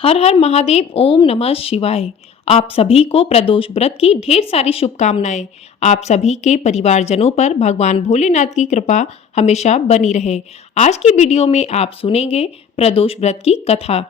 हर हर महादेव, ओम नमः शिवाय। आप सभी को प्रदोष व्रत की ढेर सारी शुभकामनाएं। आप सभी के परिवारजनों पर भगवान भोलेनाथ की कृपा हमेशा बनी रहे। आज की वीडियो में आप सुनेंगे प्रदोष व्रत की कथा।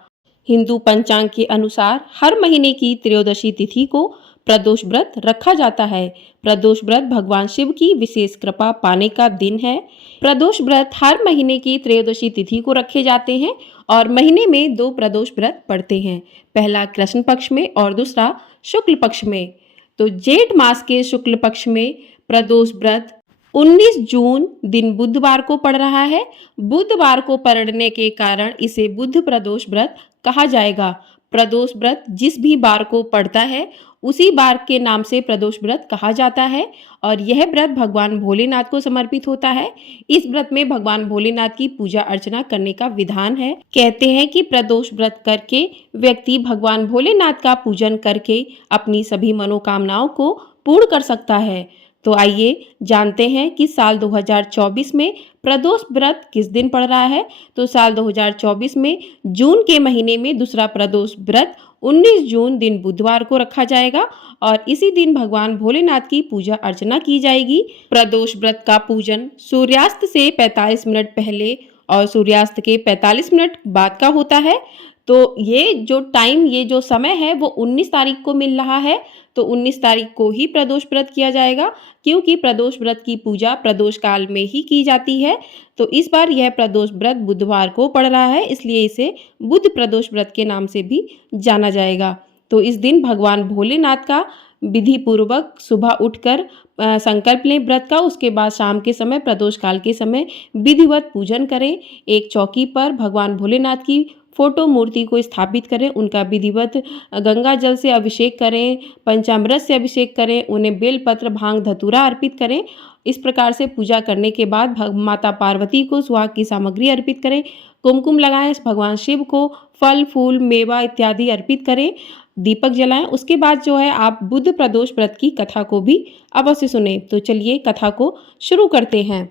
हिंदू पंचांग के अनुसार हर महीने की त्रयोदशी तिथि को प्रदोष व्रत रखा जाता है। प्रदोष व्रत भगवान शिव की विशेष कृपा पाने का दिन है। प्रदोष व्रत हर महीने की त्रयोदशी तिथि को रखे जाते हैं और महीने में दो प्रदोष व्रत पड़ते हैं, पहला कृष्ण पक्ष में और दूसरा शुक्ल पक्ष में। तो जेठ मास के शुक्ल पक्ष में प्रदोष व्रत 19 जून दिन बुधवार को पड़ रहा है। बुधवार को पड़ने के कारण इसे बुध प्रदोष व्रत कहा जाएगा। प्रदोष व्रत जिस भी बार को पड़ता है उसी बार के नाम से प्रदोष व्रत कहा जाता है और यह व्रत भगवान भोलेनाथ को समर्पित होता है। इस व्रत में भगवान भोलेनाथ की पूजा अर्चना करने का विधान है। कहते हैं कि प्रदोष व्रत करके व्यक्ति भगवान भोलेनाथ का पूजन करके अपनी सभी मनोकामनाओं को पूर्ण कर सकता है। तो आइए जानते हैं कि साल 2024 में प्रदोष व्रत किस दिन पड़ रहा है। तो साल 2024 में जून के महीने में दूसरा प्रदोष व्रत 19 जून दिन बुधवार को रखा जाएगा और इसी दिन भगवान भोलेनाथ की पूजा अर्चना की जाएगी। प्रदोष व्रत का पूजन सूर्यास्त से 45 मिनट पहले और सूर्यास्त के 45 मिनट बाद का होता है। तो ये जो समय है वो 19 तारीख को मिल रहा है। तो 19 तारीख को ही प्रदोष व्रत किया जाएगा, क्योंकि प्रदोष व्रत की पूजा प्रदोष काल में ही की जाती है। तो इस बार यह प्रदोष व्रत बुधवार को पड़ रहा है, इसलिए इसे बुध प्रदोष व्रत के नाम से भी जाना जाएगा। तो इस दिन भगवान भोलेनाथ का विधि पूर्वक सुबह उठकर संकल्प लें व्रत का। उसके बाद शाम के समय प्रदोष काल के समय विधिवत पूजन करें। एक चौकी पर भगवान भोलेनाथ की फोटो मूर्ति को स्थापित करें, उनका विधिवत गंगा जल से अभिषेक करें, पंचामृत से अभिषेक करें, उन्हें बेलपत्र भांग धतूरा अर्पित करें। इस प्रकार से पूजा करने के बाद माता पार्वती को सुहाग की सामग्री अर्पित करें, कुमकुम लगाएं, भगवान शिव को फल फूल मेवा इत्यादि अर्पित करें, दीपक जलाएं। उसके बाद आप बुध प्रदोष व्रत की कथा को भी अवश्य सुने। तो चलिए कथा को शुरू करते हैं।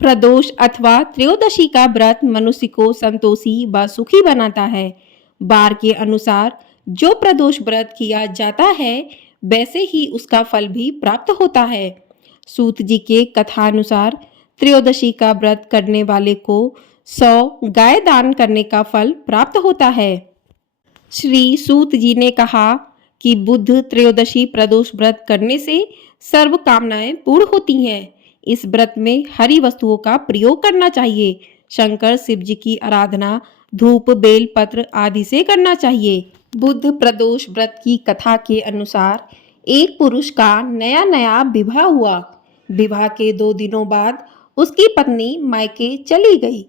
प्रदोष अथवा त्रयोदशी का व्रत मनुष्य को संतोषी व सुखी बनाता है। बार के अनुसार जो प्रदोष व्रत किया जाता है वैसे ही उसका फल भी प्राप्त होता है। सूत जी के कथानुसार त्रयोदशी का व्रत करने वाले को 100 गाय दान करने का फल प्राप्त होता है। श्री सूत जी ने कहा कि बुध त्रयोदशी प्रदोष व्रत करने से सर्व कामनाएं पूर्ण होती हैं। इस व्रत में हरी वस्तुओं का प्रयोग करना चाहिए। शंकर शिव जी की आराधना धूप बेल पत्र आदि से करना चाहिए। बुध प्रदोष व्रत की कथा के अनुसार एक पुरुष का नया नया विवाह हुआ। विवाह के 2 दिनों बाद उसकी पत्नी मायके चली गई।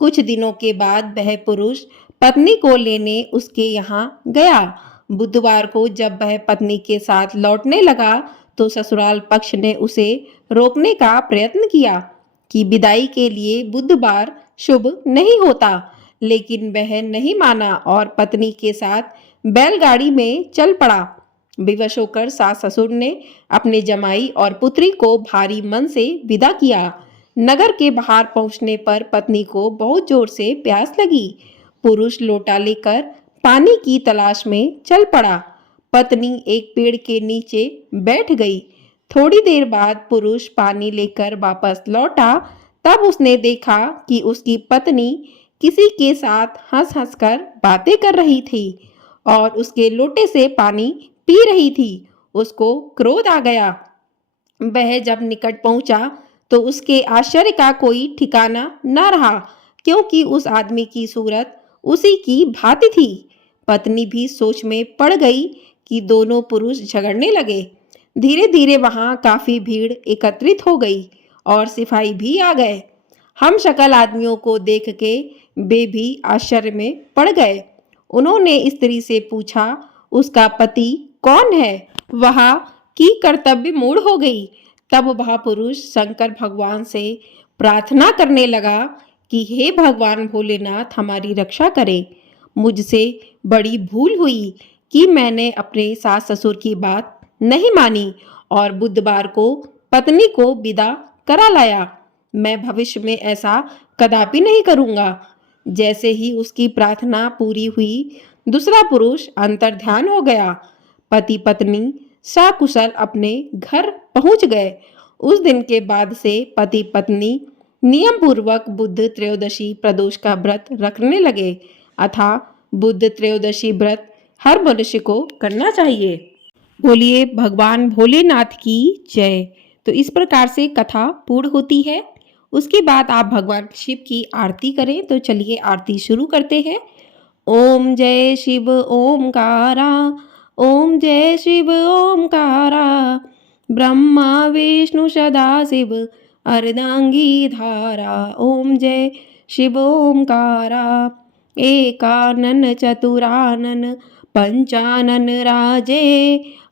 कुछ दिनों के बाद वह पुरुष पत्नी को लेने उसके यहाँ गया। बुधवार को जब वह पत्नी के साथ लौटने लगा तो ससुराल पक्ष ने उसे रोकने का प्रयत्न किया कि विदाई के लिए बुधवार शुभ नहीं होता, लेकिन वह नहीं माना और पत्नी के साथ बैलगाड़ी में चल पड़ा। विवश होकर सास ससुर ने अपने जमाई और पुत्री को भारी मन से विदा किया। नगर के बाहर पहुंचने पर पत्नी को बहुत जोर से प्यास लगी। पुरुष लोटा लेकर पानी की तलाश में चल पड़ा। पत्नी एक पेड़ के नीचे बैठ गई। थोड़ी देर बाद पुरुष पानी लेकर वापस लौटा। तब उसने देखा कि उसकी पत्नी किसी के साथ हंस हंस कर बातें कर रही थी और उसके लोटे से पानी पी रही थी। उसको क्रोध आ गया। वह जब निकट पहुंचा तो उसके आश्चर्य का कोई ठिकाना न रहा, क्योंकि उस आदमी की सूरत उसी की भांति थी। पत्नी भी सोच में पड़ गई कि दोनों पुरुष झगड़ने लगे। धीरे धीरे वहां काफी भीड़ एकत्रित हो गई और सिपाही भी आ गए। हम शक्ल आदमियों को देख के वे भी आश्चर्य में पड़ गए। उन्होंने स्त्री से पूछा उसका पति कौन है। वह की कर्तव्य मूढ़ हो गई। तब वह पुरुष शंकर भगवान से प्रार्थना करने लगा कि हे भगवान भोलेनाथ, हमारी रक्षा करें। मुझसे बड़ी भूल हुई कि मैंने अपने सास ससुर की बात नहीं मानी और बुधवार को पत्नी को विदा करा लाया। मैं भविष्य में ऐसा कदापि नहीं करूंगा। जैसे ही उसकी प्रार्थना पूरी हुई दूसरा पुरुष अंतर्ध्यान हो गया। पति पत्नी सकुशल अपने घर पहुंच गए। उस दिन के बाद से पति पत्नी नियम पूर्वक बुद्ध त्रयोदशी प्रदोष का व्रत रखने लगे। अतः बुद्ध त्रयोदशी व्रत हर मनुष्य को करना चाहिए। बोलिए भगवान भोलेनाथ की जय। तो इस प्रकार से कथा पूर्ण होती है। उसके बाद आप भगवान शिव की आरती करें। तो चलिए आरती शुरू करते हैं। ओम जय शिव ओमकारा, ओम जय शिव ओमकारा, ब्रह्मा विष्णु सदा शिव अर्धांगी धारा। ओम जय शिव ओमकारा, एकानन चतुरानन पंचानन राजे,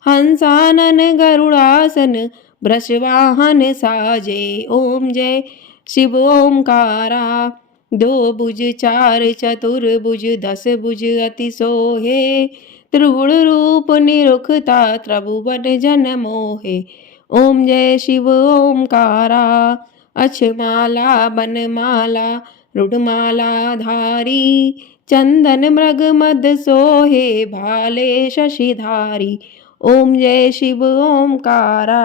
हंसानन गरुड़ासन वृषवाहन साजे। ओम जय शिव ओमकारा, दो भुज चार चतुर्भुज दस भुज अति सोहे, त्रिगुण रूप निरुखता त्रिभुवन जन मोहे। ओम जय शिव ओमकारा, अक्षमाला बनमाला रुडमाला धारी, चंदन मृग मद सोहे भाले शशिधारी। ओम जय शिव ओमकारा,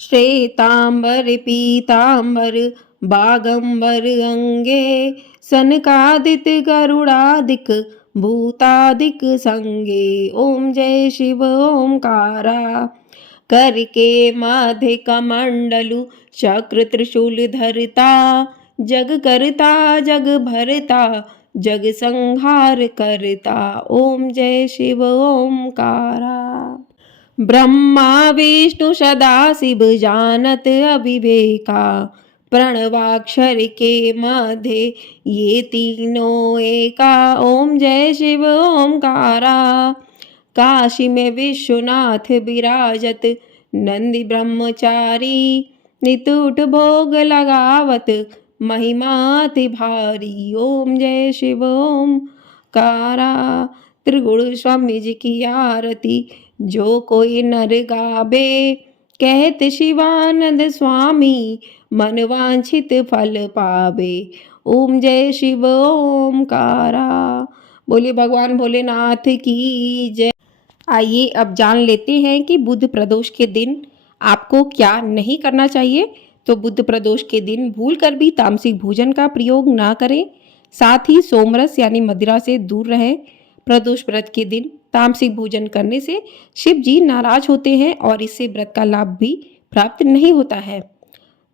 श्वेतांबर पीतांबर बागंबर अंगे, सनकादिक गरुड़ादिक भूतादिक संगे। ओम जय शिव ओमकारा, करके माधे कमंडलु चक्र त्रिशूल धरता, जग करता जग भरता जग संहार करता। ओम जय शिव ओमकारा, ब्रह्मा विष्णु सदा शिव जानत अविवेका, प्रणवाक्षर के मध्य ये तीनों एका। ओम जय शिव ओमकारा, काशी में विश्वनाथ विराजत नंदी ब्रह्मचारी, नितुट भोग लगावत महिमा अति भारी। ओम जय शिव ओमकारा, त्रिगुण स्वामी जी की आरती जो कोई नर गावे, कहत शिवानंद स्वामी मन वांछित फल पावे। ओम जय शिव ओमकारा। बोलिए भगवान भोलेनाथ की जय। आइए अब जान लेते हैं कि बुध प्रदोष के दिन आपको क्या नहीं करना चाहिए। तो बुध प्रदोष के दिन भूलकर भी तामसिक भोजन का प्रयोग ना करें। साथ ही सोमरस यानी मदिरा से दूर रहें। प्रदोष व्रत के दिन तामसिक भोजन करने से शिव जी नाराज होते हैं और इससे व्रत का लाभ भी प्राप्त नहीं होता है।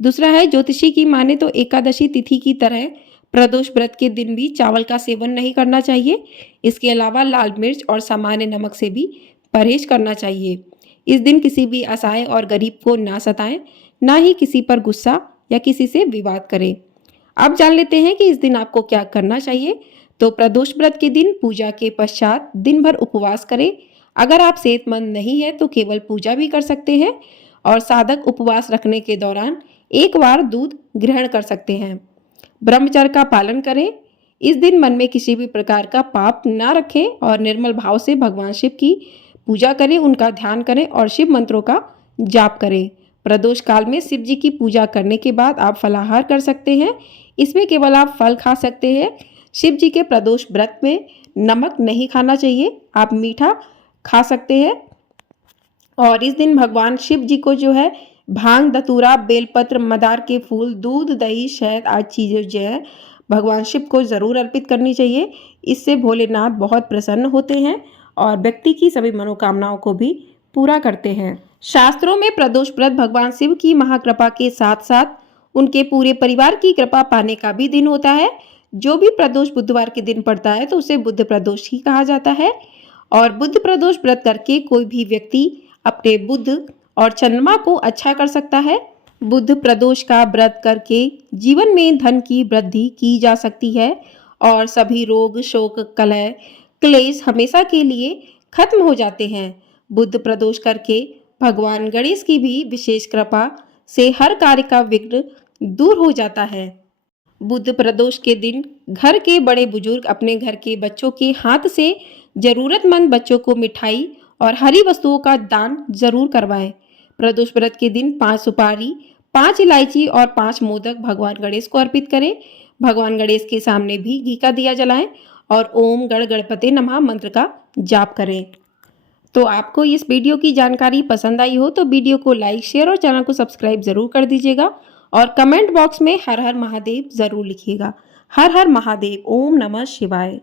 दूसरा है, ज्योतिषी की माने तो एकादशी तिथि की तरह प्रदोष व्रत के दिन भी चावल का सेवन नहीं करना चाहिए। इसके अलावा लाल मिर्च और सामान्य नमक से भी परहेज करना चाहिए। इस दिन किसी भी असहाय और गरीब को ना सताएं, ना ही किसी पर गुस्सा या किसी से विवाद करें। अब जान लेते हैं कि इस दिन आपको क्या करना चाहिए। तो प्रदोष व्रत के दिन पूजा के पश्चात दिन भर उपवास करें। अगर आप सेहतमंद नहीं है तो केवल पूजा भी कर सकते हैं और साधक उपवास रखने के दौरान एक बार दूध ग्रहण कर सकते हैं। ब्रह्मचर्य का पालन करें। इस दिन मन में किसी भी प्रकार का पाप ना रखें और निर्मल भाव से भगवान शिव की पूजा करें, उनका ध्यान करें और शिव मंत्रों का जाप करें। प्रदोष काल में शिव जी की पूजा करने के बाद आप फलाहार कर सकते हैं। इसमें केवल आप फल खा सकते हैं। शिव जी के प्रदोष व्रत में नमक नहीं खाना चाहिए, आप मीठा खा सकते हैं। और इस दिन भगवान शिव जी को जो है भांग धतूरा बेलपत्र मदार के फूल दूध दही शहद आदि चीज़ें जो है भगवान शिव को ज़रूर अर्पित करनी चाहिए। इससे भोलेनाथ बहुत प्रसन्न होते हैं और व्यक्ति की सभी मनोकामनाओं को भी पूरा करते हैं। शास्त्रों में प्रदोष व्रत भगवान शिव की महाकृपा के साथ साथ उनके पूरे परिवार की कृपा पाने का भी दिन होता है। जो भी प्रदोष बुधवार के दिन पड़ता है तो उसे बुद्ध प्रदोष ही कहा जाता है। और बुद्ध प्रदोष व्रत करके कोई भी व्यक्ति अपने बुद्ध और चंद्रमा को अच्छा कर सकता है। बुद्ध प्रदोष का व्रत करके जीवन में धन की वृद्धि की जा सकती है और सभी रोग शोक कलह क्लेश हमेशा के लिए खत्म हो जाते हैं। बुद्ध प्रदोष करके भगवान गणेश की भी विशेष कृपा से हर कार्य का विघ्न दूर हो जाता है। बुद्ध प्रदोष के दिन घर के बड़े बुजुर्ग अपने घर के बच्चों के हाथ से जरूरतमंद बच्चों को मिठाई और हरी वस्तुओं का दान जरूर करवाएं। प्रदोष व्रत के दिन 5 सुपारी 5 इलायची और 5 मोदक भगवान गणेश को अर्पित करें। भगवान गणेश के सामने भी घी का दिया जलाएं और ओम गण गणपते नमः मंत्र का जाप करें। तो आपको इस वीडियो की जानकारी पसंद आई हो तो वीडियो को लाइक, शेयर और चैनल को सब्सक्राइब ज़रूर कर दीजिएगा और कमेंट बॉक्स में हर हर महादेव ज़रूर लिखिएगा। हर हर महादेव। ओम नमः शिवाय।